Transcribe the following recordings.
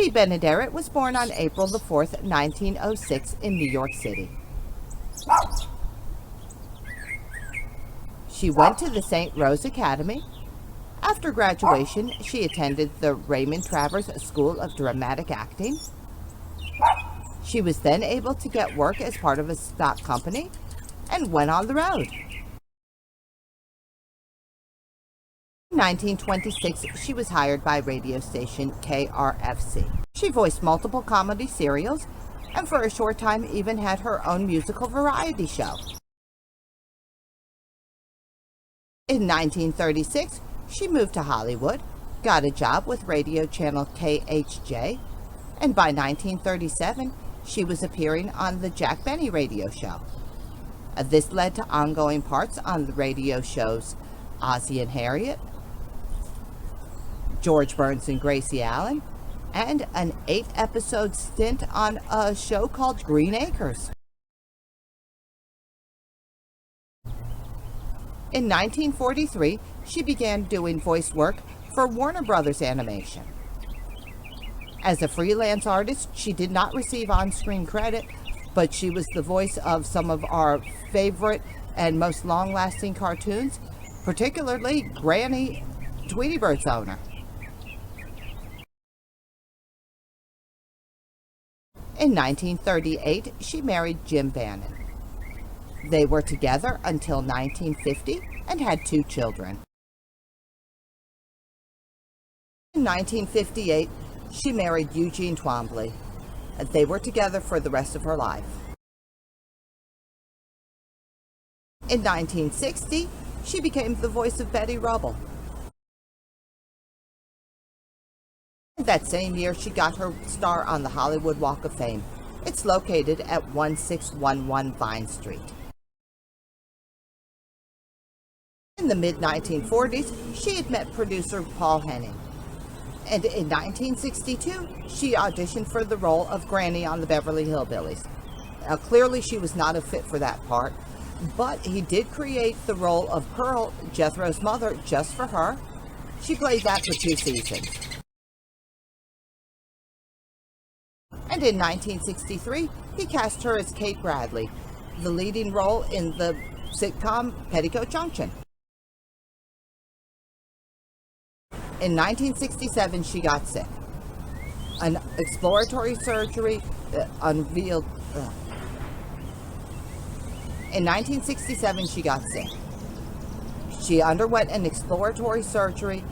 Bea Benaderet was born on April the 4th, 1906 in New York City. She went to the St. Rose Academy. After graduation, she attended the Raymond Travers School of Dramatic Acting. She was then able to get work as part of a stock company and went on the road. In 1926, she was hired by radio station KRFC. She voiced multiple comedy serials and for a short time even had her own musical variety show. In 1936, she moved to Hollywood, got a job with radio channel KHJ, and by 1937, she was appearing on the Jack Benny radio show. This led to ongoing parts on the radio shows Ozzie and Harriet, George Burns and Gracie Allen, and an 8-episode stint on a show called Green Acres. In 1943, she began doing voice work for Warner Brothers Animation. As a freelance artist, she did not receive on-screen credit, but she was the voice of some of our favorite and most long-lasting cartoons, particularly Granny, Tweety Bird's owner. In 1938, she married Jim Bannon. They were together until 1950 and had 2 children. In 1958, she married Eugene Twombly. They were together for the rest of her life. In 1960, she became the voice of Betty Rubble. That same year, she got her star on the Hollywood Walk of Fame. It's located at 1611 Vine Street. In the mid-1940s, she had met producer Paul Henning. And in 1962, she auditioned for the role of Granny on the Beverly Hillbillies. Now, clearly she was not a fit for that part, but he did create the role of Pearl, Jethro's mother, just for her. She played that for 2 seasons. And in 1963, he cast her as Kate Bradley, the leading role in the sitcom Petticoat Junction. In 1967, she got sick. An exploratory surgery unveiled... In 1967, she got sick. She underwent an exploratory surgery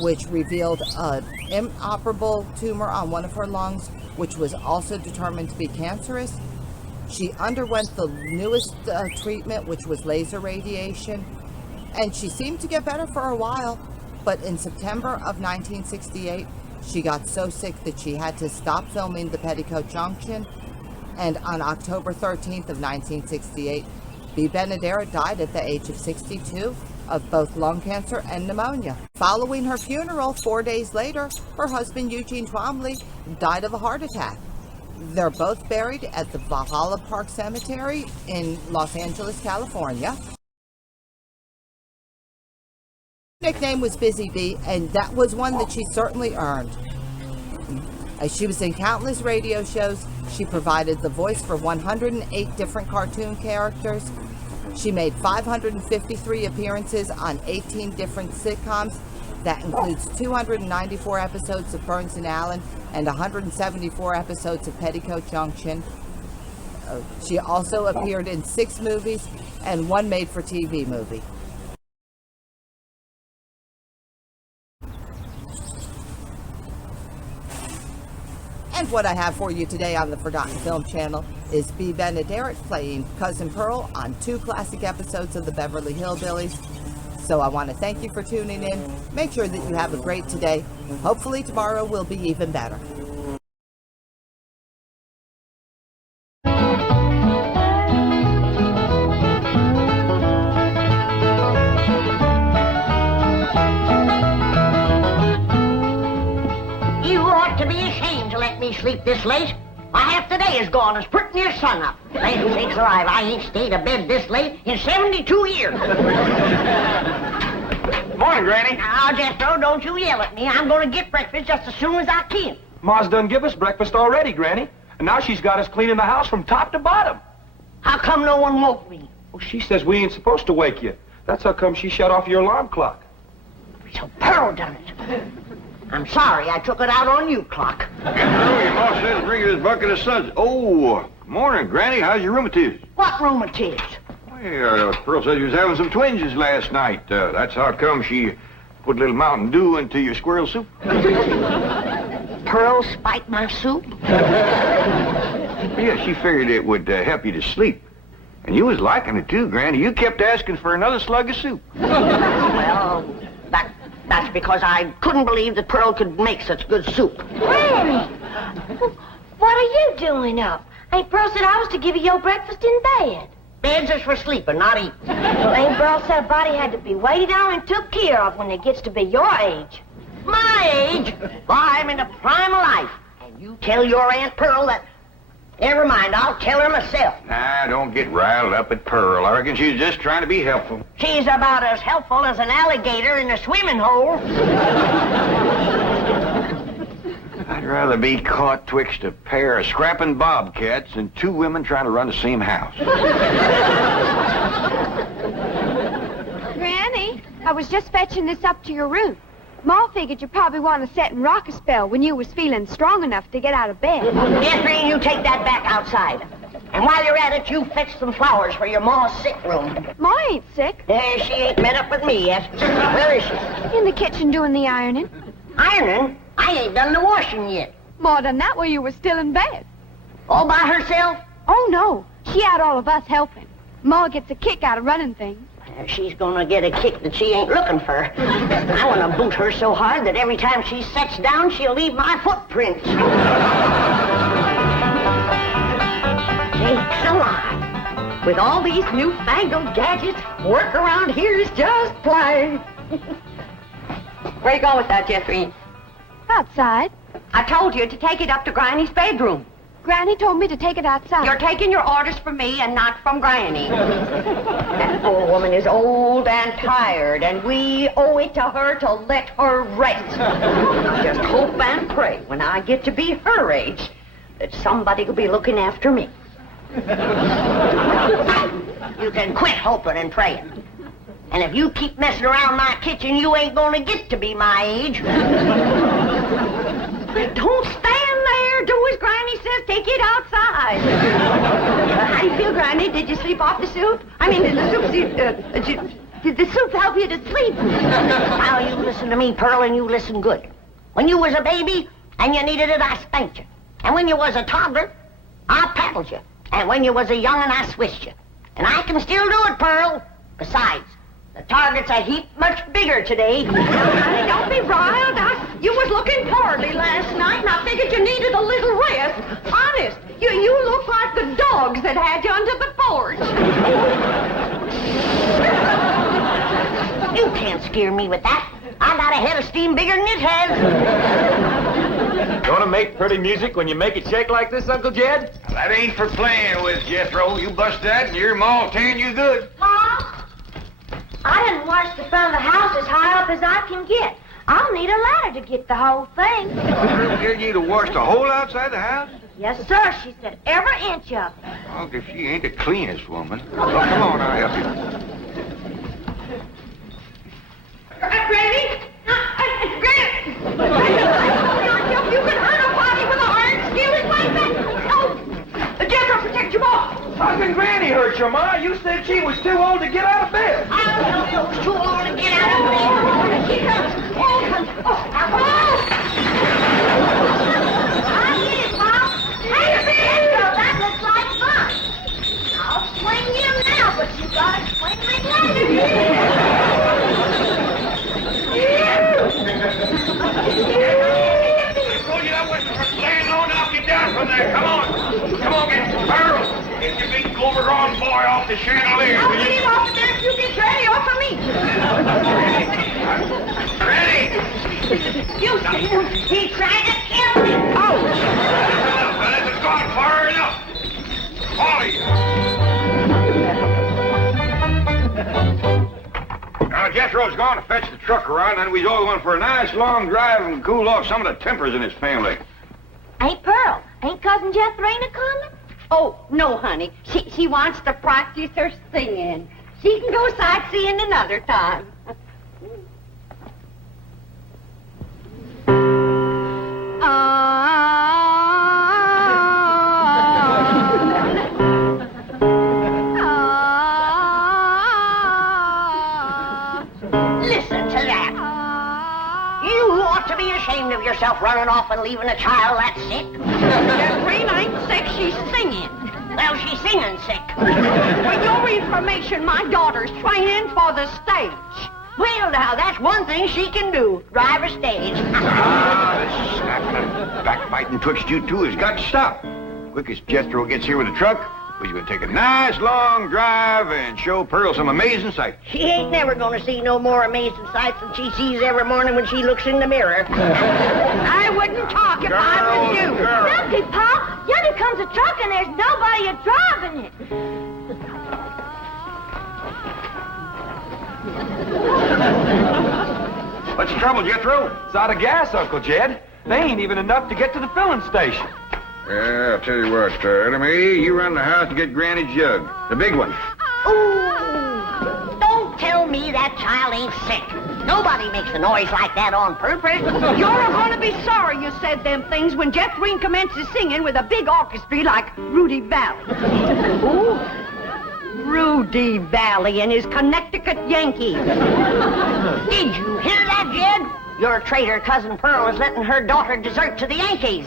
which revealed an inoperable tumor on one of her lungs, which was also determined to be cancerous. She underwent the newest treatment, which was laser radiation, and she seemed to get better for a while. But in September of 1968, she got so sick that she had to stop filming the Petticoat Junction. And on October 13th of 1968, Bea Benaderet died at the age of 62 of both lung cancer and pneumonia. Following her funeral, 4 days later, her husband Eugene Twombly died of a heart attack. They're both buried at the Valhalla Park Cemetery in Los Angeles, California. Her nickname was Busy Bea, and that was one that she certainly earned. She was in countless radio shows. She provided the voice for 108 different cartoon characters. She made 553 appearances on 18 different sitcoms. That includes 294 episodes of Burns and Allen and 174 episodes of Petticoat Junction. She also appeared in 6 movies and 1 made-for-TV movie. And what I have for you today on the Forgotten Film Channel is Bea Benaderet playing Cousin Pearl on 2 classic episodes of the Beverly Hillbillies. So I want to thank you for tuning in. Make sure that you have a great today. Hopefully tomorrow will be even better. Sleep this late? My half the day is gone as pretty near sun up. Land sakes alive, I ain't stayed abed this late in 72 years. Morning, Granny. Now, Jethro, don't you yell at me. I'm going to get breakfast just as soon as I can. Ma's done give us breakfast already, Granny. And now she's got us cleaning the house from top to bottom. How come no one woke me? Well, she says we ain't supposed to wake you. That's how come she shut off your alarm clock. So Pearl done it. I'm sorry I took it out on you, Clock. Pearl, your ma said to bring you this bucket of suds. Oh, morning, Granny. How's your rheumatiz? What rheumatiz? Well, Pearl said you was having some twinges last night. That's how come she put a little Mountain Dew into your squirrel soup. Pearl spiked my soup? Yeah, she figured it would help you to sleep. And you was liking it too, Granny. You kept asking for another slug of soup. Well, that's because I couldn't believe that Pearl could make such good soup. Granny, what are you doing up? Aunt Pearl said I was to give you your breakfast in bed. Beds is for sleeping, not eating. Well, Aunt Pearl said a body had to be waited on and took care of when it gets to be your age. My age? Why, I'm in the prime of life. And you tell your Aunt Pearl that... Never mind, I'll tell her myself. Nah, don't get riled up at Pearl. I reckon she's just trying to be helpful. She's about as helpful as an alligator in a swimming hole. I'd rather be caught twixt a pair of scrapping bobcats than two women trying to run the same house. Granny, I was just fetching this up to your room. Ma figured you probably want to sit and rock a spell when you was feeling strong enough to get out of bed. Irene, you take that back outside. And while you're at it, you fetch some flowers for your ma's sick room. Ma ain't sick. She ain't met up with me yet. Where is she? In the kitchen doing the ironing. Ironing? I ain't done the washing yet. Ma done that while you were still in bed. All by herself? Oh, no. She had all of us helping. Ma gets a kick out of running things. She's gonna get a kick that she ain't looking for. I wanna boot her so hard that every time she sets down, she'll leave my footprints. Sakes alive. With all these newfangled gadgets, work around here is just plain. Where you going with that, Jeffrey? Outside. I told you to take it up to Granny's bedroom. Granny told me to take it outside. You're taking your orders from me and not from Granny. That poor woman is old and tired, and we owe it to her to let her rest. Just hope and pray when I get to be her age that somebody will be looking after me. You can quit hoping and praying. And if you keep messing around my kitchen, you ain't gonna get to be my age. Don't stand there. Do as Granny says. Take it outside. How do you feel, Granny? Did you sleep off the soup? I mean, did the soup help you to sleep? Now, you listen to me, Pearl, and you listen good. When you was a baby and you needed it, I spanked you. And when you was a toddler, I paddled you. And when you was a young'un, I swished you. And I can still do it, Pearl. Besides, the target's a heap much bigger today. Honey, don't be riled. You was looking poorly last night, and I figured you needed a little rest. Honest, you look like the dogs that had you under the porch. You can't scare me with that. I got a head of steam bigger than it has. Gonna make pretty music when you make it shake like this, Uncle Jed? That ain't for playing with, Jethro. You bust that and your ma'll tan you good. Mom, I didn't wash the front of the house as high up as I can get. I'll need a ladder to get the whole thing. Get you to wash the whole outside the house? Yes, sir. She said every inch of it. Well, if she ain't the cleanest woman. Well, come on, I'll help you. Granny? Granny! You can hurt a body with an iron skillet like that? Oh! Jethro, protect your ball! How can Granny hurt you, Ma? You said she was too old to get out of bed. I don't know who's too old to get out of bed. She comes. Oh! I get it, Mom. Hey, Jethro, that looks like fun. I'll swing you now, but you gotta swing me later. Told you that wasn't for playing low. Now get down from there. Come on, get Pearl. Get your big overgrown boy off the chandelier. I'll get him off there if you get Granny off of me. Ready? You see him? He tried to kill me. Oh! That has gone far enough. All of you. Now, Jethro's gone to fetch the truck around, and we's all going for a nice long drive and cool off some of the tempers in his family. Ain't Pearl? Ain't Cousin Jethrina coming? Oh, no, honey. She wants to practice her singing. She can go sightseeing another time. Listen to that. You ought to be ashamed of yourself running off and leaving a child that sick. Jethrina ain't sick, she's singing. Well, she's singing sick. For your information, my daughter's training for the stage. Well, now, that's one thing she can do. Drive a stage. This snapping and backbiting twixt you two has got to stop. Quick as Jethro gets here with the truck, we're going to take a nice long drive and show Pearl some amazing sights. She ain't never gonna see no more amazing sights than she sees every morning when she looks in the mirror. I wouldn't talk if I was you. Look, Pop, yonder comes a truck and there's nobody a-driving it. What's the trouble, Jethro? It's out of gas, Uncle Jed. They ain't even enough to get to the filling station. Yeah, I'll tell you what, Ellie, you run the house to get Granny's jug, the big one. Ooh, don't tell me that child ain't sick. Nobody makes a noise like that on purpose. You're going to be sorry you said them things when Jethrina commences singing with a big orchestra like Rudy Valley. Ooh, Rudy Valley and his Connecticut Yankees. Did you hear that, Jed? Your traitor cousin Pearl is letting her daughter desert to the Yankees.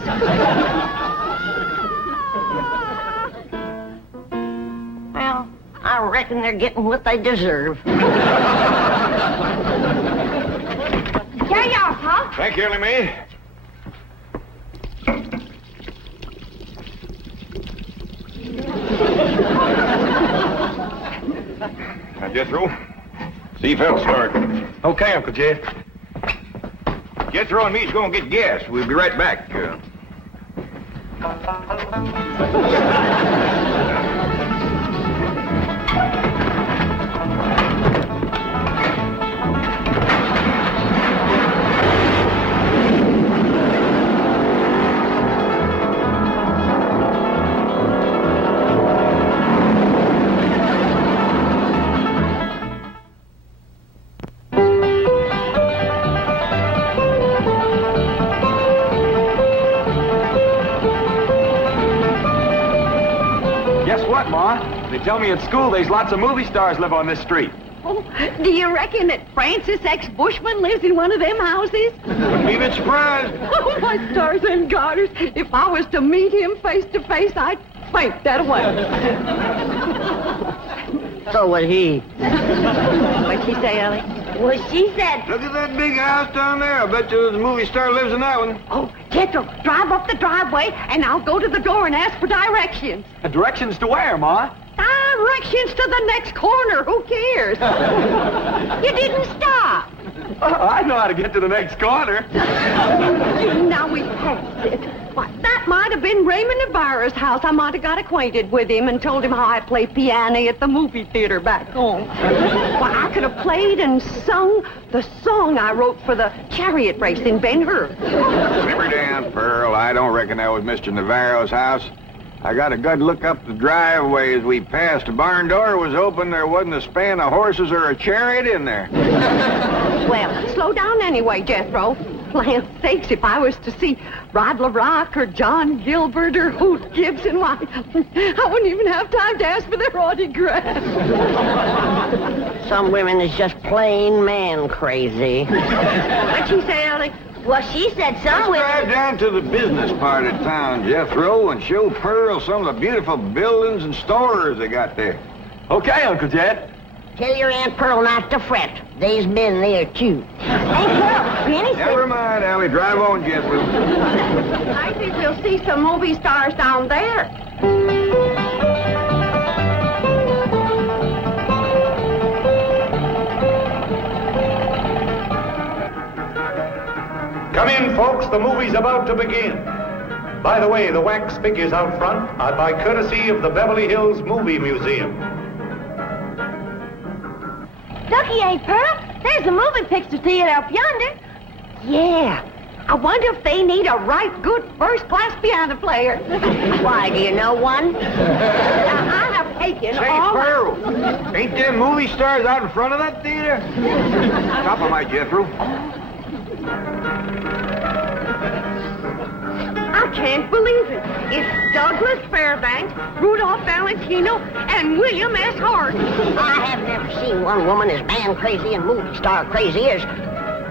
Well, I reckon they're getting what they deserve. Here you are, Pop. Thank you, Ellie Mae. Now, Jethro, see if that'll start. Okay, Uncle Jed. Jethro and me's gonna get gas. We'll be right back. They tell me at school there's lots of movie stars live on this street. Oh, do you reckon that Francis X. Bushman lives in one of them houses? Wouldn't be a bit surprised. Oh, my stars and garters. If I was to meet him face to face, I'd faint that away. So would he. What'd she say, Ellie? Well, she said... Look at that big house down there. I bet you the movie star lives in that one. Oh, Jethro, drive up the driveway, and I'll go to the door and ask for directions. Directions to where, Ma? Directions to the next corner. Who cares? You didn't stop. I know how to get to the next corner. Now we passed it. Why, that might have been Raymond Navarro's house. I might have got acquainted with him and told him how I play piano at the movie theater back home. Why, I could have played and sung the song I wrote for the chariot race in Ben-Hur. Simmer down, Pearl. I don't reckon that was Mr. Navarro's house. I got a good look up the driveway as we passed. The barn door was open. There wasn't a span of horses or a chariot in there. Well, slow down anyway, Jethro. Land sakes, if I was to see Rod LaRock or John Gilbert or Hoot Gibson, why, I wouldn't even have time to ask for their autograph. Some women is just plain man crazy. What'd she say, Ellie? Well, she said some Let's drive women... down to the business part of town, Jethro, and show Pearl some of the beautiful buildings and stores they got there. Okay, Uncle Jed. Tell your Aunt Pearl not to fret. They's been there, too. Hey, Pearl, Granny said... Never mind, Allie. Drive on, Jethro. I think we'll see some movie stars down there. Come in, folks. The movie's about to begin. By the way, the wax figures out front are by courtesy of the Beverly Hills Movie Museum. Looky, Aunt Pearl. There's a movie picture theater up yonder. Yeah. I I wonder if they need a right good first-class piano player. Why, do you know one? I have taken Say, all... Pearl, ain't them movie stars out in front of that theater? Stop a minute, Jethro. I can't believe it. It's Douglas Fairbanks, Rudolph Valentino, and William S. Hart. I have never seen one woman as man crazy and movie star crazy as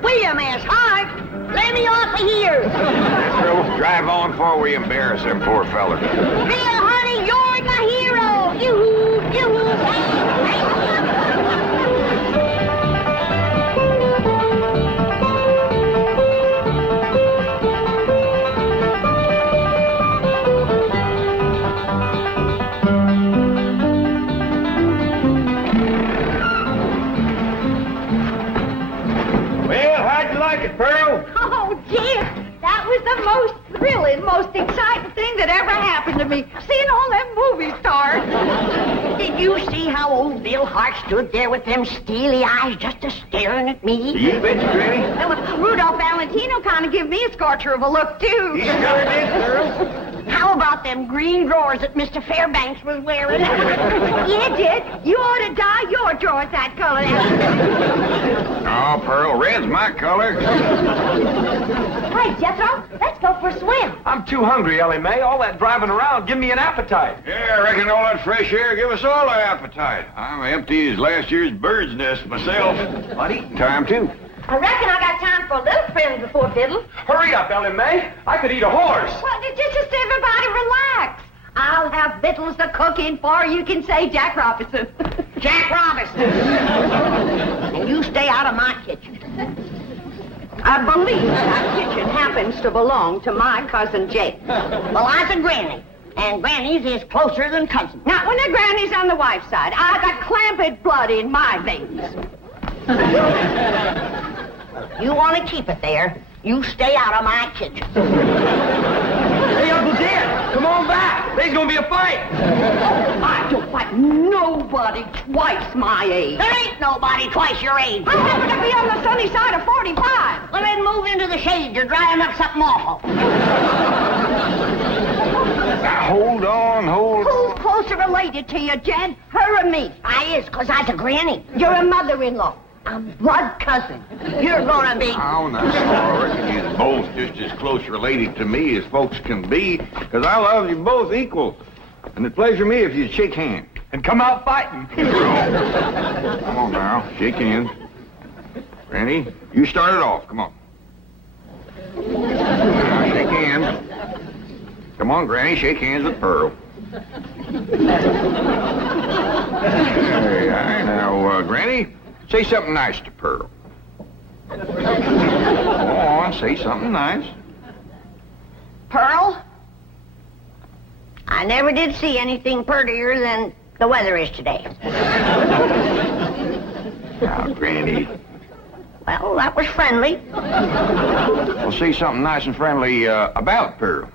William S. Hart. Let me off of here. Jethro, drive on before we embarrass them poor fellers. Bea, honey, you're my hero. You. Well, how'd you like it, Pearl? Oh, dear. That was the most thrilling, most exciting thing that ever happened to me. Seeing all them movie stars. Did you see how old Bill Hart stood there with them steely eyes just a-staring at me? You bet, Granny. And Rudolph Valentino kind of gave me a scorcher of a look, too. You sure did, Pearl. How about them green drawers that Mr. Fairbanks was wearing? Yeah, did. You ought to dye your drawers that color. Oh, Pearl, red's my color. Hey, Jethro, let's go for a swim. I'm too hungry, Ellie Mae. All that driving around give me an appetite. Yeah, I reckon all that fresh air give us all an appetite. I'm empty as last year's bird's nest myself. But eating time, too. I reckon I got time for a little friend before Biddle. Hurry up, Ellie Mae. I could eat a horse. Well, just everybody relax. I'll have victuals to cook in for you can say Jack Robinson. Jack Robinson. And you stay out of my kitchen. I believe that kitchen happens to belong to my cousin Jake. Well, I's a granny. And grannies is closer than cousins. Not when the granny's on the wife's side. I got clamped blood in my veins. You want to keep it there, you stay out of my kitchen. Hey, Uncle Jed, come on back. There's going to be a fight. I don't fight nobody twice my age. There ain't nobody twice your age. I happen to be on the sunny side of 45. Well, then move into the shade. You're drying up something awful. Now, hold on. Who's closer related to you, Jed? Her or me? I is, 'cause I's a granny. You're a mother-in-law. I'm blood cousin. You're gonna be... Oh, now, I reckon you're both just as close related to me as folks can be, 'cause I love you both equal. And it'd pleasure me if you'd shake hands. And come out fighting. Come on now, shake hands. Granny, you start it off. Come on. Now, shake hands. Come on, Granny, shake hands with Pearl. Hey, now, Granny, say something nice to Pearl. Go on, say something nice. Pearl? I never did see anything prettier than the weather is today. Now, Granny. Well, that was friendly. Well, say something nice and friendly about Pearl.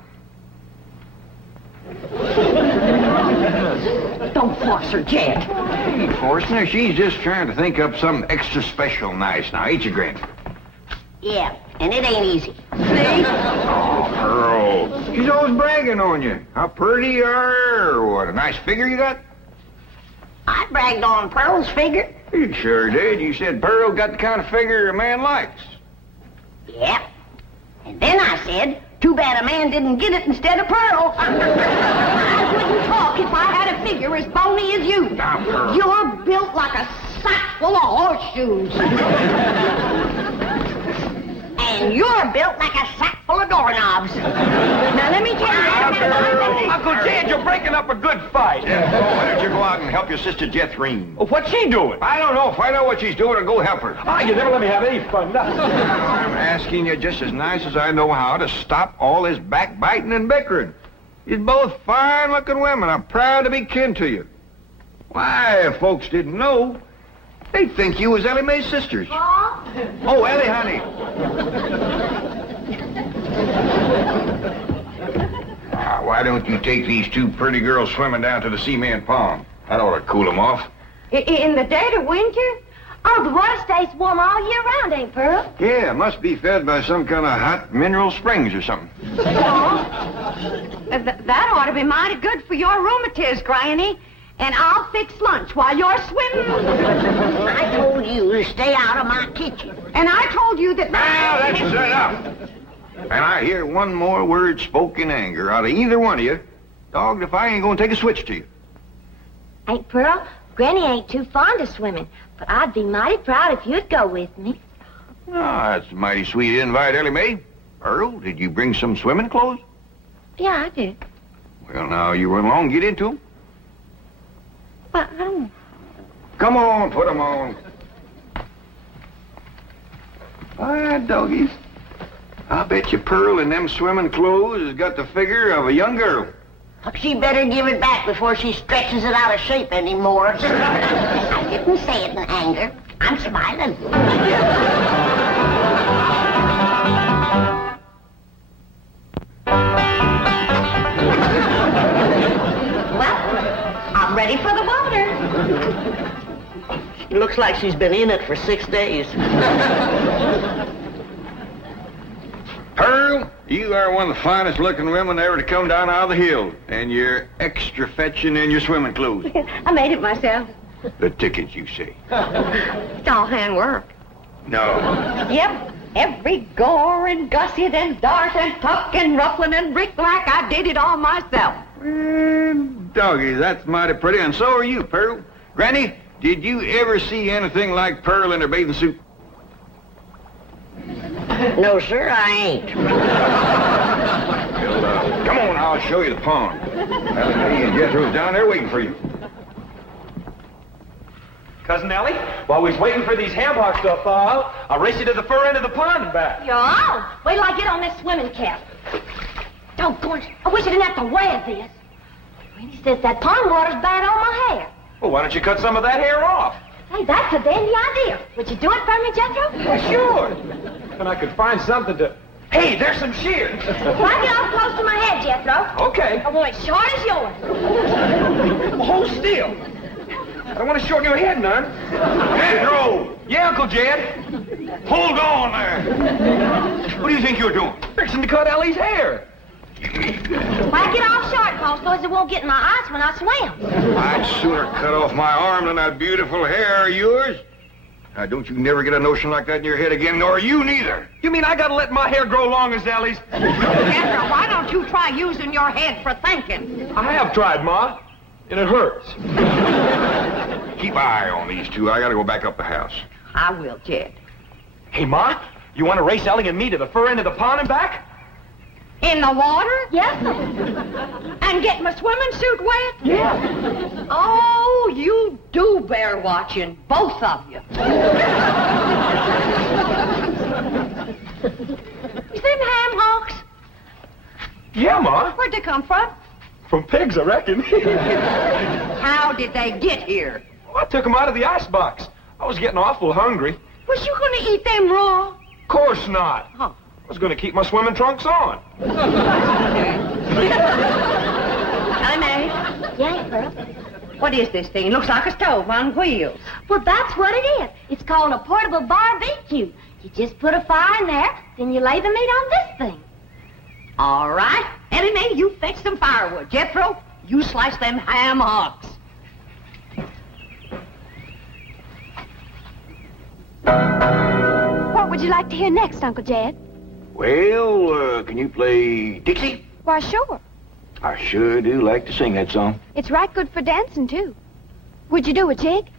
Don't force her, Jed. She ain't forcing her. She's just trying to think up something extra special nice now, ain't you, Granny? Yeah, and it ain't easy. See? Oh, Pearl. She's always bragging on you. How pretty you are, or what a nice figure you got. I bragged on Pearl's figure. You sure did. You said Pearl got the kind of figure a man likes. Yep. And then I said, too bad a man didn't get it instead of Pearl. I wouldn't talk if I had a figure as bony as you. Now, Pearl. You're built like a sack full of horseshoes. And you're built like a sack full of doorknobs. Now, let me tell you... Uncle Jed, you're breaking up a good fight. Yeah, why don't you go out and help your sister Jethrine? Well, what's she doing? I don't know. Find out what she's doing and go help her. Ah, you never let me have any fun. I'm asking you just as nice as I know how to stop all this backbiting and bickering. You're both fine-looking women. I'm proud to be kin to you. Why, if folks didn't know, they'd think you was Ellie Mae's sisters. Oh, Ellie, honey. Why don't you take these two pretty girls swimming down to the Seaman Pond? That ought to cool them off. In the dead of winter? Oh, the water stays warm all year round, ain't Pearl? Yeah, must be fed by some kind of hot mineral springs or something. That ought to be mighty good for your rheumatiz, Granny. And I'll fix lunch while you're swimming. I told you to stay out of my kitchen. And I told you that... Now, that's enough. And I hear one more word spoke in anger out of either one of you, dogged if I ain't gonna take a switch to you. Ain't Pearl, Granny ain't too fond of swimming, but I'd be mighty proud if you'd go with me. Oh, that's a mighty sweet invite, Ellie Mae. Earl, did you bring some swimming clothes? Yeah, I did. Well, now, you run along, get into them. But I don't... Come on, put them on. All right, doggies. I bet you Pearl in them swimming clothes has got the figure of a young girl. She better give it back before she stretches it out of shape anymore. I didn't say it in anger. I'm smiling. Well, I'm ready for the water. It looks like she's been in it for 6 days. Pearl, you are one of the finest looking women ever to come down out of the hill. And you're extra fetching in your swimming clothes. I made it myself. The tickets, you say? It's all handwork. No. Yep. Every gore and gusset and dart and tuck and ruffling and brick-like, I did it all myself. Doggy, that's mighty pretty, and so are you, Pearl. Granny, did you ever see anything like Pearl in her bathing suit? No, sir, I ain't. Well, come on, I'll show you the pond. Ellie and Jethro's down there waiting for you. Cousin Ellie, while we was waiting for these ham hocks to thaw out, I'll race you to the fur end of the pond and back. You're on. Wait till I get on this swimming cap. Doggone it. I wish I didn't have to wear this. Granny says that pond water's bad on my hair. Well, why don't you cut some of that hair off? Hey, that's a dandy idea. Would you do it for me, Jethro? Well, sure. And I could find something to... Hey, there's some shears. Why get off close to my head, Jethro? Okay. I want it short as yours. Hold still. I don't want to shorten your head none. Jethro! Yeah, Uncle Jed. Hold on there! What do you think you're doing? Fixing to cut Ellie's hair. Why get off short, Paul, so as it won't get in my eyes when I swim? I'd sooner cut off my arm than that beautiful hair of yours. Now, don't you never get a notion like that in your head again, nor you neither. You mean I gotta let my hair grow long as Ellie's? Jethro, why don't you try using your head for thinking? I have tried, Ma, and it hurts. Keep an eye on these two. I gotta go back up the house. I will, Jed. Hey, Ma, you want to race Ellie and me to the fur end of the pond and back? In the water? Yes, sir. And get my swimming suit wet? Yeah. Oh, you do bear watching, both of you. You them ham hocks? Yeah, Ma. Where'd they come from? From pigs, I reckon. How did they get here? I took them out of the icebox. I was getting awful hungry. Was you gonna eat them raw? Of course not. Huh. I was going to keep my swimming trunks on. Ellie Mae. Yeah, Pearl. What is this thing? Looks like a stove on wheels. Well, that's what it is. It's called a portable barbecue. You just put a fire in there, then you lay the meat on this thing. All right. Ellie Mae, you fetch some firewood. Jethro, you slice them ham hocks. What would you like to hear next, Uncle Jed? Well, can you play Dixie? Why, sure. I sure do like to sing that song. It's right good for dancing, too. Would you do a jig?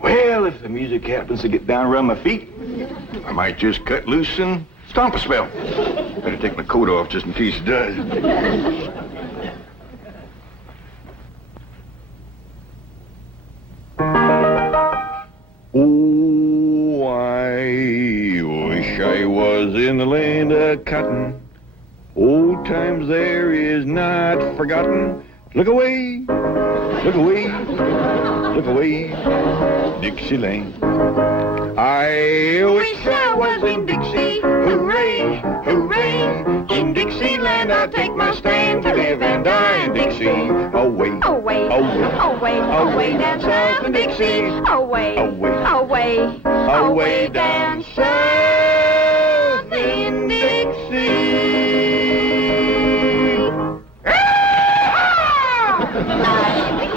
Well, if the music happens to get down around my feet, I might just cut loose and stomp a spell. Better take my coat off just in case it does. Oh, I wish I was in the land of cotton. Old times there is not forgotten. Look away, look away, look away, Dixieland. I wish I was in Dixie, hooray, hooray. In Dixieland I'll take my stand to live and die in Dixie. Away, Away, away, away, away down south of Dixie. Away, away, away away down south in Dixie.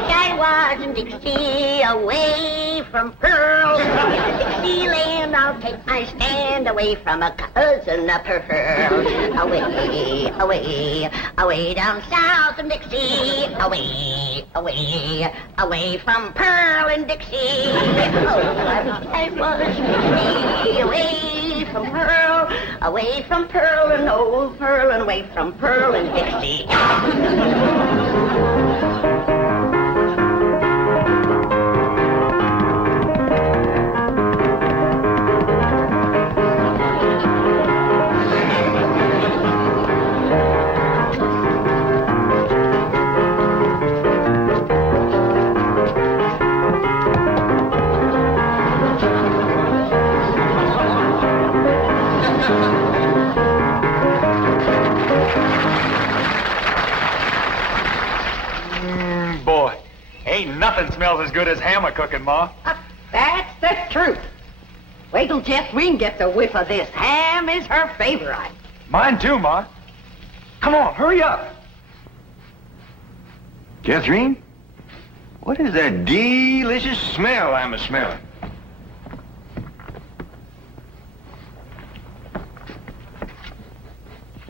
I was in Dixie, away from Pearl. Dixieland, I'll take my stand, away from a cousin of Pearl. Away, away, away down south in Dixie. Away, away, away from Pearl and Dixie. Oh, I was in Dixie, away from Pearl and old Pearl, and away from Pearl and Dixie. Boy, ain't nothing smells as good as hammer cooking, Ma. That's the truth. Wait till Jeffreen gets a whiff of this. Ham is her favorite. Mine too, Ma. Come on, hurry up. Catherine? What is that delicious smell I'm a-smelling?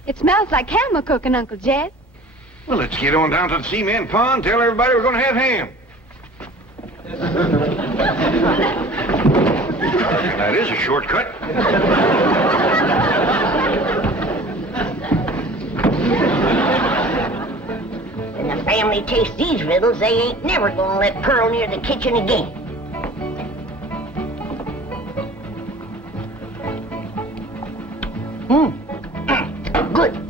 It smells like hammer cooking, Uncle Jed. Well, let's get on down to the cement pond, tell everybody we're going to have ham. That is a shortcut. When the family tastes these riddles, they ain't never gonna let Pearl near the kitchen again. Good. Come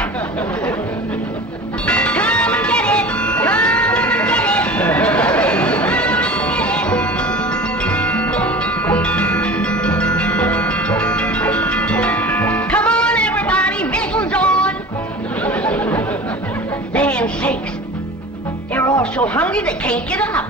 and get it! Come and get it! Come on, everybody! Whistles on! Land sakes! They're all so hungry they can't get up.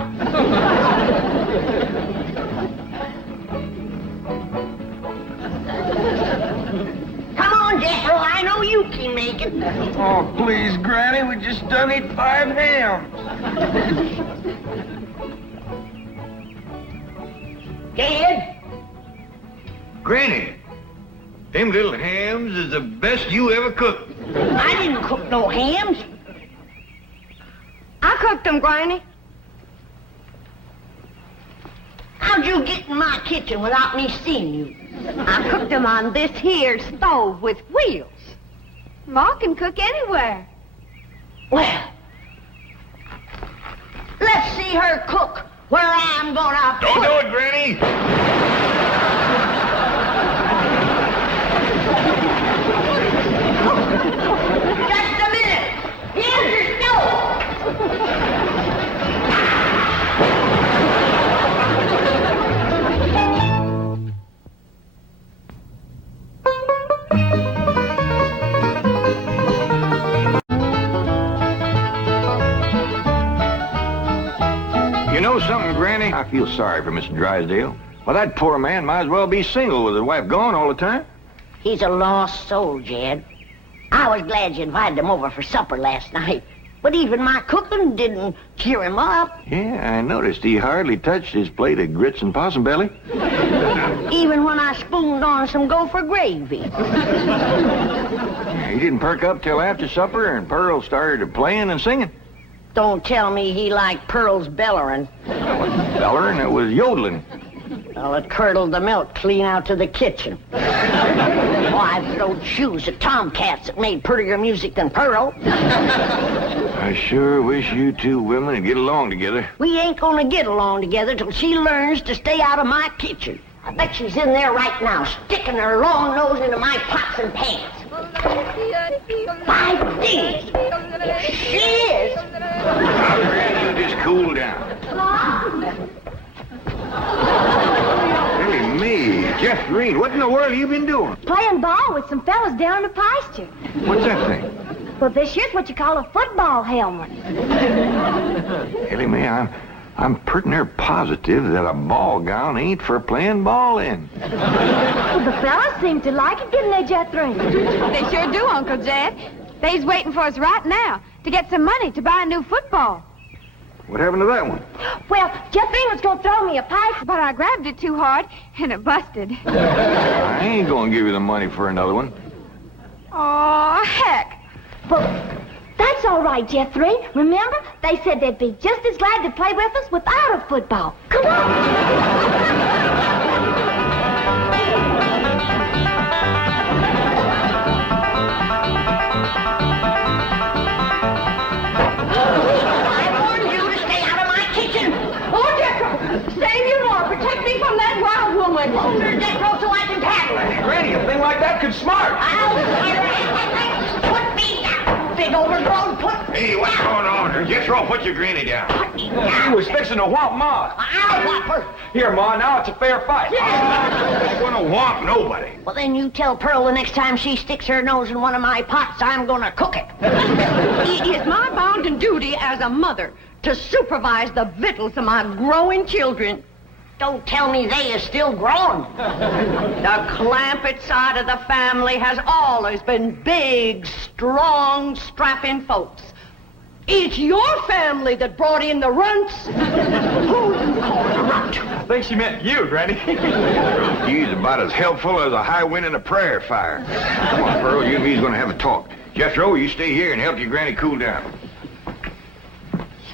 Come on, Jethro, I know you can make it. Oh, please, Granny, we just done eat 5 hams. Dad? Granny, them little hams is the best you ever cooked. I didn't cook no hams. I cooked them, Granny. How'd you get in my kitchen without me seeing you? I cooked them on this here stove with wheels. Ma can cook anywhere. Well, let's see her cook where I'm gonna Don't put do it, Granny. Just a minute. Here's your stove. You know something, Granny? I feel sorry for Mr. Drysdale. Well, that poor man might as well be single with his wife gone all the time. He's a lost soul, Jed. I was glad you invited him over for supper last night. But even my cooking didn't cheer him up. Yeah, I noticed he hardly touched his plate of grits and possum belly. Even when I spooned on some gopher gravy. He didn't perk up till after supper and Pearl started playing and singing. Don't tell me he liked Pearl's bellerin'. Bellerin', it was yodeling. Well, it curdled the milk clean out to the kitchen. Oh, I've thrown shoes at tomcats that made prettier music than Pearl. I sure wish you two women would get along together. We ain't gonna get along together till she learns to stay out of my kitchen. I bet she's in there right now, sticking her long nose into my pots and pans. 5 days. If she is. Now, Granny, you just cool down. Really, me, Jeffreen, what in the world have you been doing? Playing ball with some fellas down in the pasture. What's that thing? Well, this here's what you call a football helmet. Ellie Mae, I'm pretty near positive that a ball gown ain't for playing ball in. Well, the fellas seem to like it, didn't they, Jethro? They sure do, Uncle Jed. They's waiting for us right now to get some money to buy a new football. What happened to that one? Well, Jethro was going to throw me a pipe. But I grabbed it too hard, and it busted. I ain't gonna give you the money for another one. Oh, heck. Well, that's all right, Jethro. Remember, they said they'd be just as glad to play with us without a football. Come on. Save your Lord, protect me from that wild woman. Hold her Jethro so I can paddle her. Granny, a thing like that could smart. Put me down, big overgrown foot. Hey, what's going on here? Jethro, put your granny down. Put me He down. was fixing to whomp Ma. I'll whop her. Here, Ma, now it's a fair fight. I ain't gonna whomp nobody. Well, then you tell Pearl the next time she sticks her nose in one of my pots, I'm gonna cook it. It is my bounden duty as a mother to supervise the victuals of my growing children. Don't tell me they is still growing. The Clampett side of the family has always been big, strong, strapping folks. It's your family that brought in the runts. Who you call a runt? I think she meant you, Granny. He's about as helpful as a high wind in a prairie fire. Come on, Pearl, you and me's gonna have a talk. Jethro, you stay here and help your granny cool down.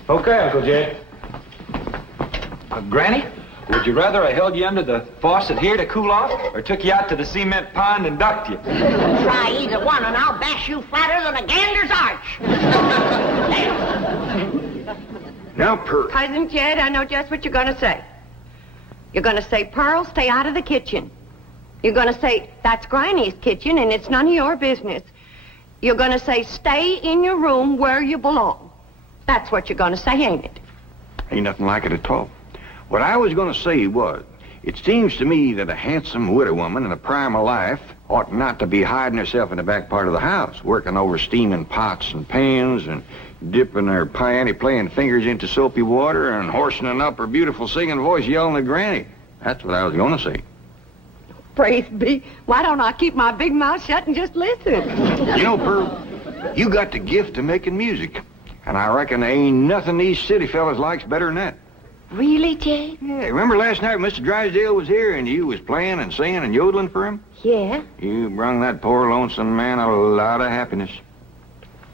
Okay, Uncle Jed. Granny, would you rather I held you under the faucet here to cool off, or took you out to the cement pond and ducked you? Try either one and I'll bash you flatter than a gander's arch. Now, Pearl. Cousin Jed, I know just what you're going to say. You're going to say, Pearl, stay out of the kitchen. You're going to say, that's Granny's kitchen and it's none of your business. You're going to say, stay in your room where you belong. That's what you're going to say, ain't it? Ain't nothing like it at all. What I was going to say was, it seems to me that a handsome widow woman in the prime of life ought not to be hiding herself in the back part of the house, working over steaming pots and pans and dipping her piano playing fingers into soapy water and hoarsening up her beautiful singing voice yelling at Granny. That's what I was going to say. Praise be. Why don't I keep my big mouth shut and just listen? You know, Pearl, you got the gift of making music. And I reckon there ain't nothing these city fellas likes better than that. Really, Jay? Yeah, remember last night Mr. Drysdale was here and you was playing and singing and yodeling for him? Yeah. You brung that poor lonesome man a lot of happiness.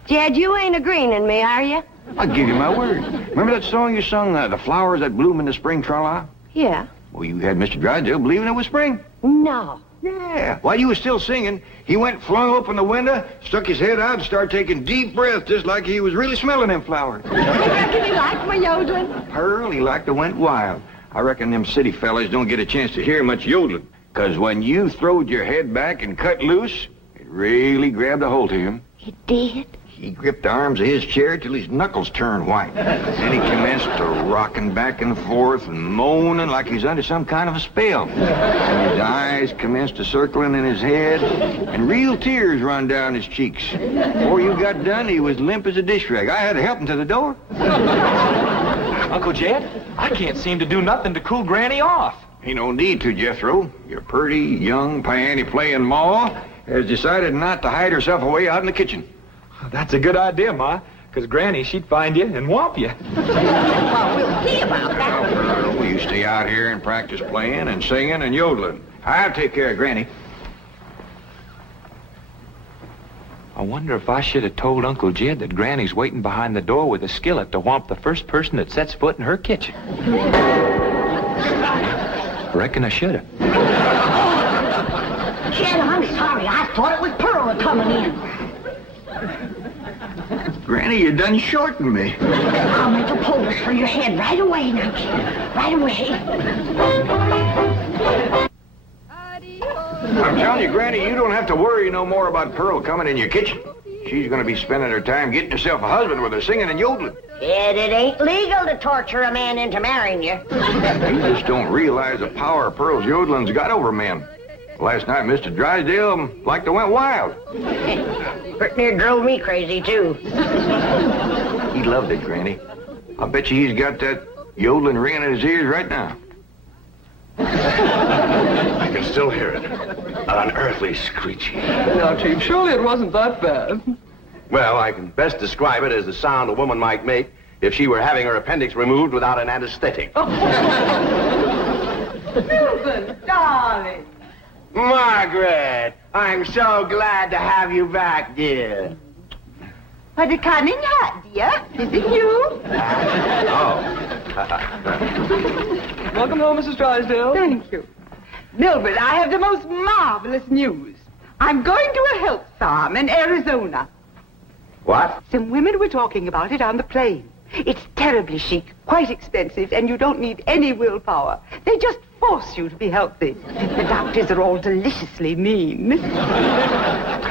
Jed, you ain't agreeing with me, are you? I'll give you my word. Remember that song you sung, The Flowers That Bloom in the Spring, Tra-la? Yeah. Well, you had Mr. Drysdale believing it was spring. No. Yeah. While you was still singing, he went, flung open the window, stuck his head out, and started taking deep breaths, just like he was really smelling them flowers. I reckon he liked my yodeling. Pearl, he like to went wild. I reckon them city fellas don't get a chance to hear much yodeling. 'Cause when you throwed your head back and cut loose, it really grabbed a hold of him. It did? He gripped the arms of his chair till his knuckles turned white. Then he commenced to rocking back and forth and moaning like he's under some kind of a spell. And his eyes commenced to circling in his head, and real tears run down his cheeks. Before you got done, he was limp as a dish rag. I had to help him to the door. Uncle Jed, I can't seem to do nothing to cool Granny off. Ain't no need to, Jethro. Your pretty, young, piano-playing Ma has decided not to hide herself away out in the kitchen. That's a good idea, Ma, because Granny, she'd find you and whomp you. Well, we'll see about that. Well, you stay out here and practice playing and singing and yodeling. I'll take care of Granny. I wonder if I should have told Uncle Jed that Granny's waiting behind the door with a skillet to whomp the first person that sets foot in her kitchen. Reckon I should have. Jed, I'm sorry. I thought it was Pearl coming in. Granny, you done shortened me. I'll make a poultice for your head right away now, Jed. Right away. I'm telling you, Granny, you don't have to worry no more about Pearl coming in your kitchen. She's going to be spending her time getting herself a husband with her singing and yodeling. Jed, it ain't legal to torture a man into marrying you. You just don't realize the power Pearl's yodeling's got over men. Last night, Mr. Drysdale like to went wild. Pretty near drove me crazy, too. He loved it, Granny. I bet you he's got that yodeling ringing in his ears right now. I can still hear it. An unearthly screeching. Now, Chief, surely it wasn't that bad. Well, I can best describe it as the sound a woman might make if she were having her appendix removed without an anesthetic. Milburn, darling. Margaret, I'm so glad to have you back, dear. What a cunning hat, dear. Is it you? Welcome home, Mrs. Drysdale. Thank you. Milburn, I have the most marvelous news. I'm going to a health farm in Arizona. What? Some women were talking about it on the plane. It's terribly chic, quite expensive, and you don't need any willpower. They just force you to be healthy. The doctors are all deliciously mean.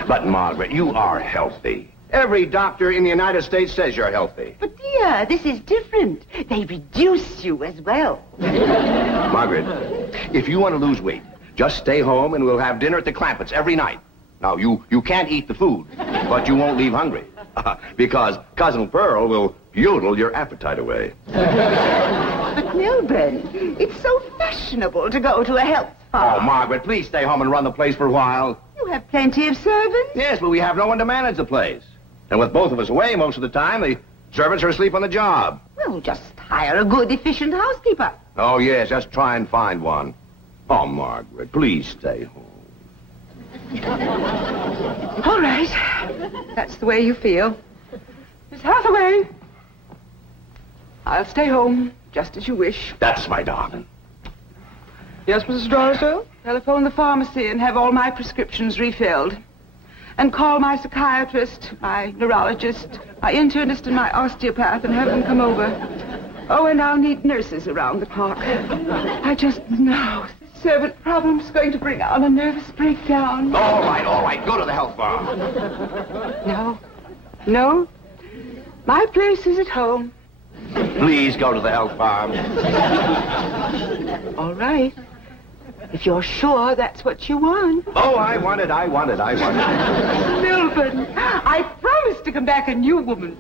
But, Margaret, you are healthy. Every doctor in the United States says you're healthy. But dear, this is different. They reduce you as well. Margaret, if you want to lose weight, just stay home and we'll have dinner at the Clampetts every night. Now, you can't eat the food, but you won't leave hungry. Because Cousin Pearl will yodel your appetite away. But Milburn, it's so fashionable to go to a health farm. Oh, Margaret, please stay home and run the place for a while. You have plenty of servants. Yes, but we have no one to manage the place. And with both of us away most of the time, the servants are asleep on the job. Well, just hire a good, efficient housekeeper. Oh, yes, just try and find one. Oh, Margaret, please stay home. All right. That's the way you feel. Miss Hathaway, I'll stay home, just as you wish. That's my darling. Yes, Mrs. Drysdale? Telephone the pharmacy and have all my prescriptions refilled. And call my psychiatrist, my neurologist, my internist, and my osteopath and have them come over. Oh, and I'll need nurses around the clock. I just know the servant problem's going to bring on a nervous breakdown. All right. Go to the health farm. No. My place is at home. Please go to the health farm. All right. If you're sure that's what you want. Oh, I want it. Milburn, I promise to come back a new woman.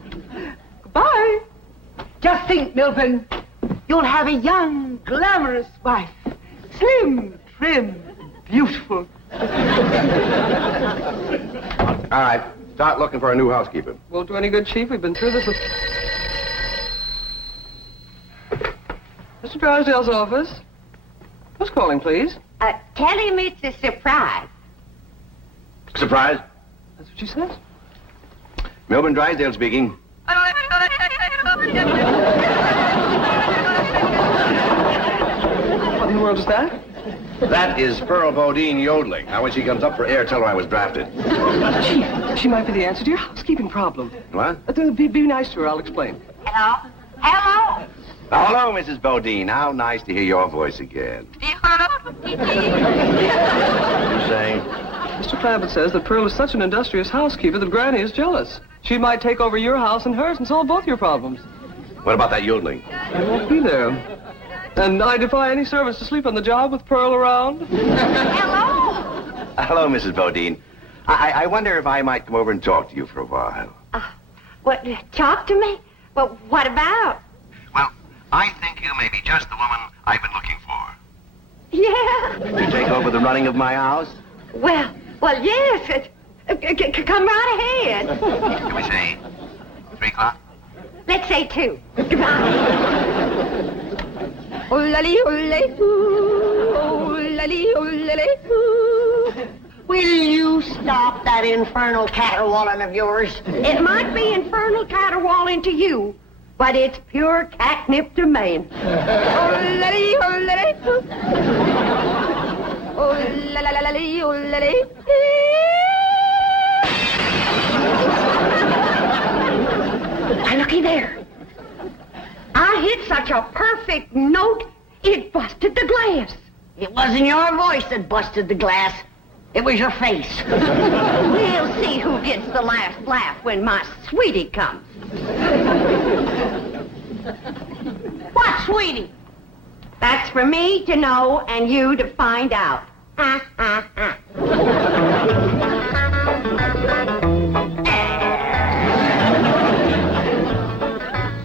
Goodbye. Just think, Milburn, you'll have a young, glamorous wife. Slim, trim, beautiful. All right. Start looking for a new housekeeper. Won't do any good, Chief. We've been through this with... Mr. Drysdale's office. Who's calling, please? Tell him it's a surprise. Surprise? That's what she says. Melbourne Drysdale speaking. What in the world is that? That is Pearl Bodine yodeling. Now, when she comes up for air, tell her I was drafted. Chief, she might be the answer to your housekeeping problem. What? Be nice to her. I'll explain. Hello? Hello? Hello, Mrs. Bodine. How nice to hear your voice again. What are you saying? Mr. Clampett says that Pearl is such an industrious housekeeper that Granny is jealous. She might take over your house and hers and solve both your problems. What about that yodeling? I won't be there. And I defy any servants to sleep on the job with Pearl around. Hello? Hello, Mrs. Bodine. I wonder if I might come over and talk to you for a while. What, talk to me? Well, what about? Well, I think you may be just the woman I've been looking for. Yeah. To take over the running of my house? Well, yes. Come right ahead. Can we say 3 o'clock? Let's say 2. Goodbye. Will you stop that infernal caterwauling of yours? It might be infernal caterwauling to you, but it's pure catnip to me. Now, looky there. I hit such a perfect note, it busted the glass. It wasn't your voice that busted the glass. It was your face. We'll see who gets the last laugh when my sweetie comes. What, sweetie? That's for me to know and you to find out. Ha, ha, ha.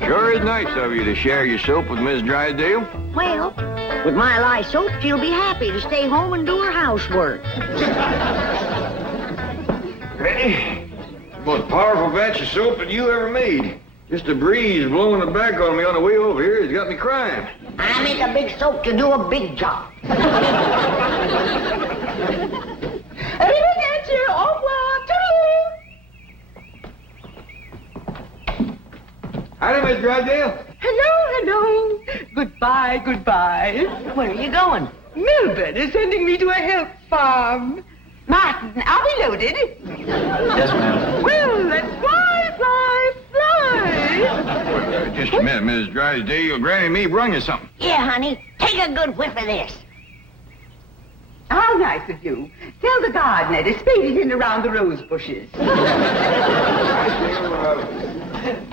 Sure is nice of you to share your soap with Miss Drysdale. Well, with my lye soap, she'll be happy to stay home and do her housework. Ready? Most powerful batch of soap that you ever made. Just a breeze blowing the back on me on the way over here has got me crying. I make a big soap to do a big job. Arrivederci, au revoir, toodaloo. Howdy, Miss Drysdale. Hello. Goodbye. Where are you going? Melbourne is sending me to a health farm. Martin, are we loaded? Yes, ma'am. Well, let's fly. Just a minute, Miss Drysdale. Granny and me brung you something. Yeah, honey. Take a good whiff of this. How nice of you. Tell the gardener to spade it in around the rose bushes.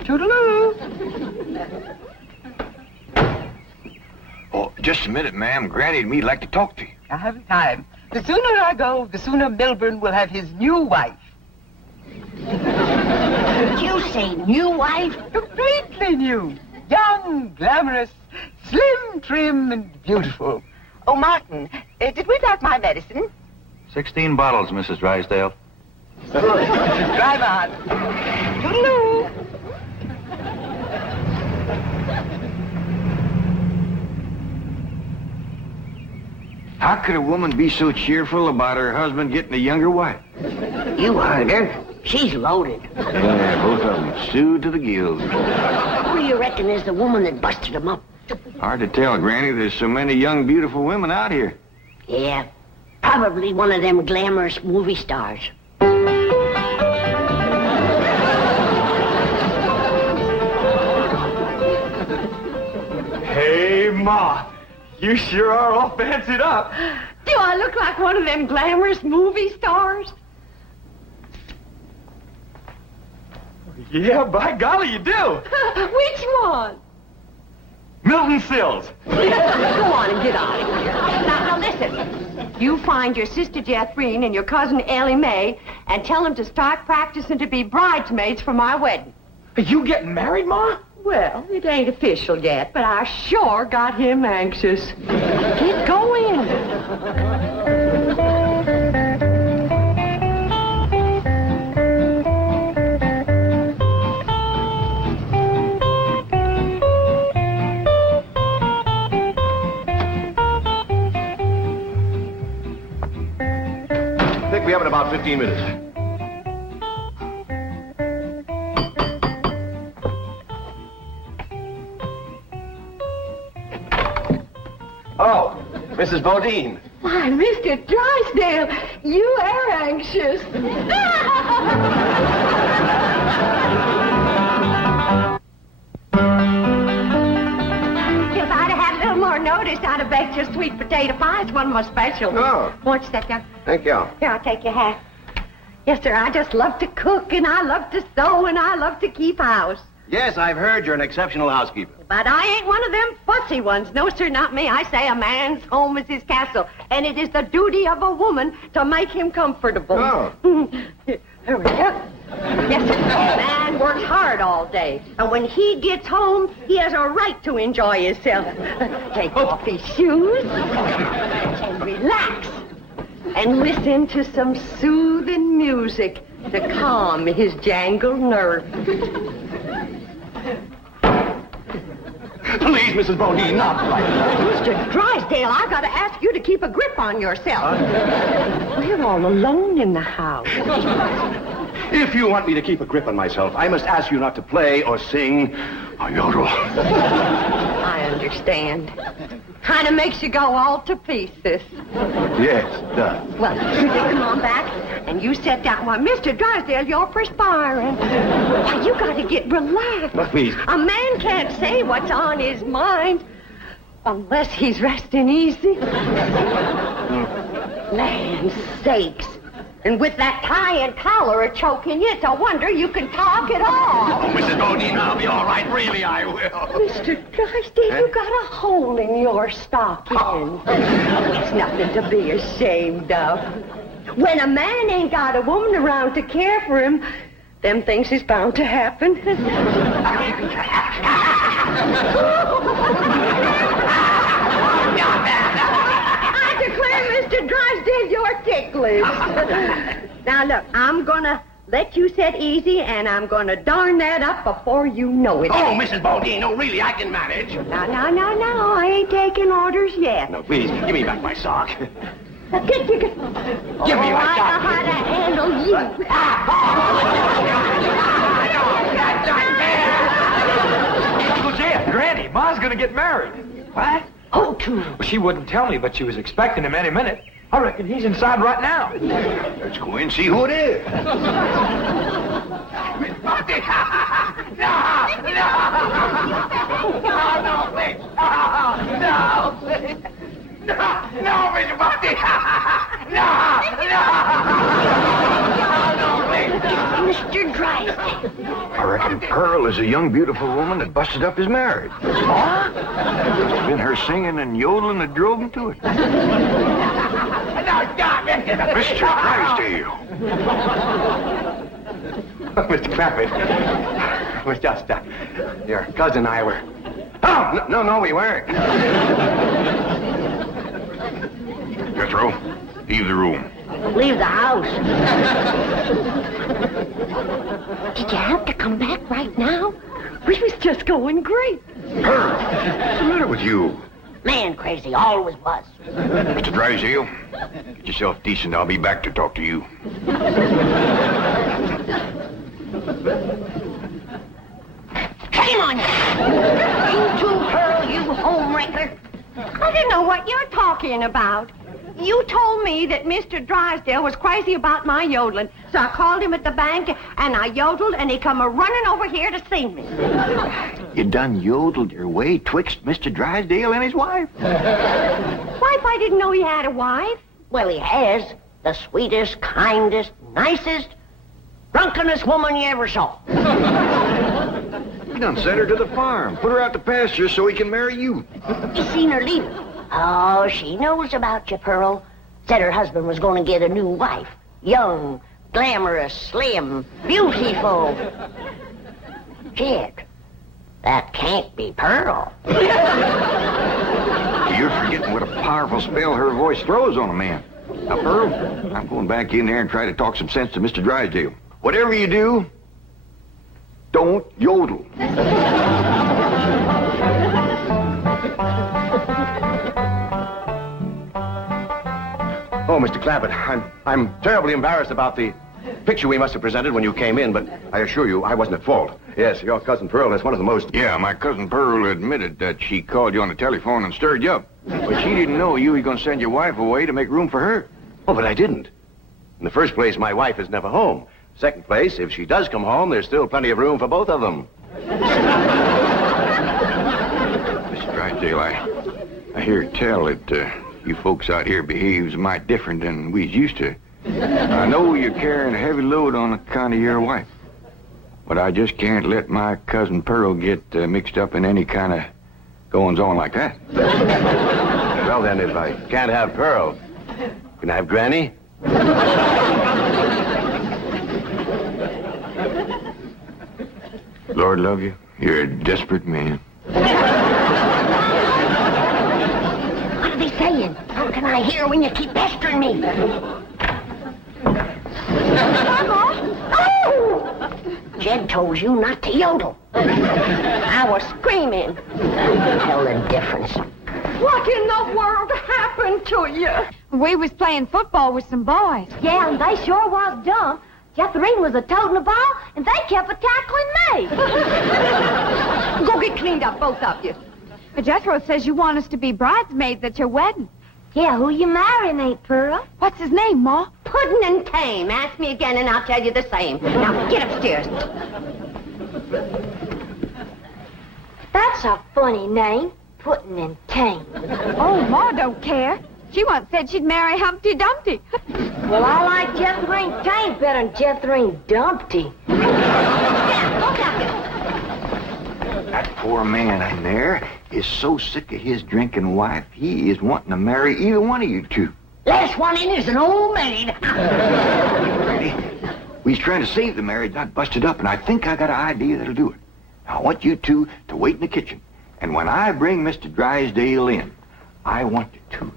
Toodaloo. Oh, just a minute, ma'am. Granny and me'd like to talk to you. I haven't time. The sooner I go, the sooner Melbourne will have his new wife. Did you say new wife? Completely new. Young, glamorous, slim, trim, and beautiful. Oh, Martin, did we pack my medicine? 16 bottles, Mrs. Drysdale. Drive on. Toodaloo. How could a woman be so cheerful about her husband getting a younger wife? You heard her. She's loaded. Yeah, both of them. Sued to the gills. Who do you reckon is the woman that busted him up? Hard to tell, Granny. There's so many young, beautiful women out here. Yeah, probably one of them glamorous movie stars. Hey, Ma. You sure are all fancied up. Do I look like one of them glamorous movie stars? Yeah, by golly, you do. Which one? Milton Sills. Go on and get out of here. Now, listen. You find your sister Jethrine and your cousin Ellie Mae and tell them to start practicing to be bridesmaids for my wedding. Are you getting married, Ma? Well, it ain't official yet, but I sure got him anxious. Get going. I think we have in about 15 minutes. Oh, Mrs. Bodine. Why, Mr. Drysdale, you are anxious. If I'd have had a little more notice, I'd have baked your sweet potato pie. It's one of my specials. Oh. Won't you sit down? Thank you. Here, I'll take your hat. Yes, sir, I just love to cook, and I love to sew, and I love to keep house. Yes, I've heard you're an exceptional housekeeper. But I ain't one of them fussy ones. No, sir, not me. I say a man's home is his castle, and it is the duty of a woman to make him comfortable. Oh. Here we go. Yes, sir. A man works hard all day, and when he gets home, he has a right to enjoy himself. Take off his shoes and relax and listen to some soothing music to calm his jangled nerves. Please, Mrs. Bodine, not like that. Mr. Drysdale, I gotta ask you to keep a grip on yourself. We're all alone in the house. If you want me to keep a grip on myself, I must ask you not to play or sing or yodel. I understand. Kind of makes you go all to pieces. Yes, it does. Well, you come on back, and you sit down. Why, Mr. Drysdale, you're perspiring. Why, you gotta get relaxed. But please. A man can't say what's on his mind unless he's resting easy. Land sakes. And with that tie and collar a choking you, it's a wonder you can talk at all. Oh, Mrs. Bodine, I'll be all right. Really, I will. Mr. Drysdale, you got a hole in your stocking. It's nothing to be ashamed of. When a man ain't got a woman around to care for him, them things is bound to happen. I declare, Mr. Drysdale, you're ticklish. Now, look, I'm gonna let you sit easy, and I'm gonna darn that up before you know it. Oh, Mrs. Baldine, no, really, I can manage. No, I ain't taking orders yet. No, please, give me back my sock. Give me my I know sock. how to handle you. Uncle Jed, Granny, Ma's gonna get married. What? Oh, true. Well, she wouldn't tell me, but she was expecting him any minute. I reckon he's inside right now. Let's go in and see who it is. No, Mr. Bumpy! Mr. Drysdale. I reckon Pearl is a young, beautiful woman that busted up his marriage. Huh? It's been her singing and yodeling that drove him to it. Mr. Drysdale. Mr. Clappett, it was just, your cousin and I were... Oh, no, we weren't. Jethro, leave the room. Leave the house. Did you have to come back right now? We was just going great. Pearl, what's the matter with you? Man crazy, always was. Mr. Drysdale, get yourself decent. I'll be back to talk to you. Shame on you! You too, Pearl, you homewrecker. I didn't know what you're talking about. You told me that Mr. Drysdale was crazy about my yodeling, so I called him at the bank, and I yodeled, and he come a-running over here to see me. You done yodeled your way twixt Mr. Drysdale and his wife? Wife, I didn't know he had a wife. Well, he has. The sweetest, kindest, nicest, drunkenest woman you ever saw. You done sent her to the farm. Put her out to pasture so he can marry you. You seen her leaving? Oh, she knows about you, Pearl. Said her husband was going to get a new wife. Young, glamorous, slim, beautiful. Jed, that can't be Pearl. You're forgetting what a powerful spell her voice throws on a man. Now, Pearl, I'm going back in there and try to talk some sense to Mr. Drysdale. Whatever you do, don't yodel. Oh, Mr. Clappett, I'm terribly embarrassed about the picture we must have presented when you came in, but I assure you I wasn't at fault. Yes, your cousin Pearl is one of the most... Yeah, my cousin Pearl admitted that she called you on the telephone and stirred you up. But she didn't know you were going to send your wife away to make room for her. Oh, but I didn't. In the first place, my wife is never home. Second place, if she does come home, there's still plenty of room for both of them. Mr. Drysdale, I hear tell that you folks out here behaves mighty different than we's used to. I know you're carrying a heavy load on account of your wife. But I just can't let my cousin Pearl get mixed up in any kind of goings-on like that. Well, then, if I can't have Pearl, can I have Granny? Lord love you, you're a desperate man. What are they saying? How can I hear when you keep pestering me? Oh! Jed told you not to yodel. I was screaming. Hell indifference. What in the world happened to you? We was playing football with some boys. Yeah, and they sure was dumb. Jethro was a-toting the ball, and they kept a-tackling me. Go get cleaned up, both of you. But Jethro says you want us to be bridesmaids at your wedding. Yeah, who you marrying, Aunt Pearl? What's his name, Ma? Puddin' and Tame. Ask me again, and I'll tell you the same. Now, get upstairs. That's a funny name, Puddin' and Tame. Oh, Ma don't care. She once said she'd marry Humpty Dumpty. Well, I like Jethro and Tame better than Jethro and Dumpty. That poor man in there is so sick of his drinking wife, he is wanting to marry either one of you two. Last one in is an old maid. Ready? We's trying to save the marriage, not bust it up, and I think I got an idea that'll do it. Now, I want you two to wait in the kitchen. And when I bring Mr. Drysdale in, I want the two of you.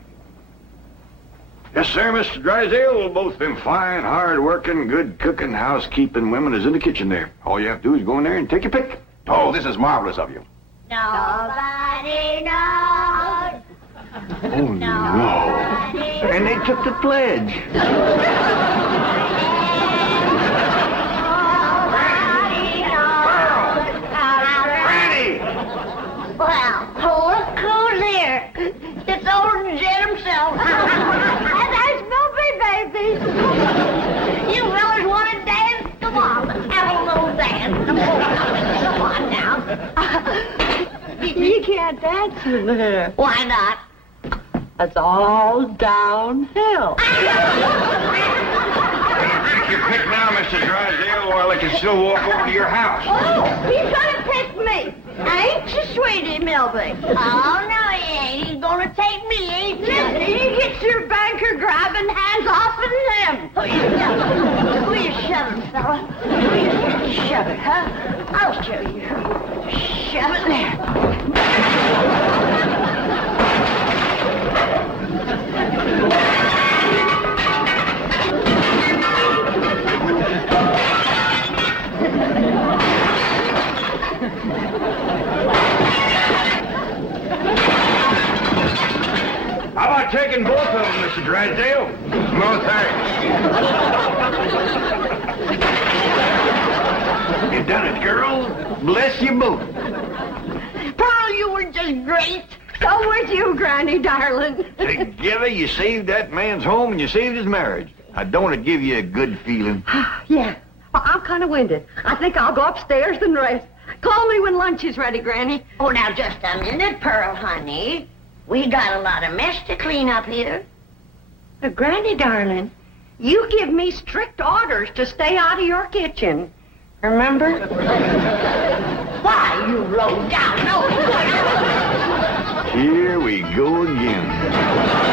Yes, sir, Mr. Drysdale. Both them fine, hard-working, good-cooking, housekeeping women is in the kitchen there. All you have to do is go in there and take your pick. Oh, this is marvelous of you. Nobody knows. Oh, no. And they took the pledge. Well, look who's here. It's old Jed himself. And there's Milby, baby. You fellas want to dance? Come on, let's have a little dance. Come on now. You can't dance with her. Why not? That's all downhill. Take your pick now, Mr. Drysdale, while I can still walk over to your house. Oh, he's gonna pick me. Ain't you, sweetie, Milby? Oh, no, he ain't. He's gonna take me, ain't you? Listen, you get your banker grabbing hands off of him. Will you shove it, fella? Will you shove it, huh? I'll show you. Shove it there. How about taking both of them, Mr. Drysdale? No, thanks. You done it, girl. Bless you both. Pearl, you were just great. So was you, Granny, darling. Together, you saved that man's home and you saved his marriage. Now, don't it give you a good feeling? Yeah. Well, I'm kind of winded. I think I'll go upstairs and rest. Call me when lunch is ready, Granny. Oh, now, just a minute, Pearl, honey. We got a lot of mess to clean up here. Granny, darling, you give me strict orders to stay out of your kitchen. Remember? Why, you low down, no. Here we go again.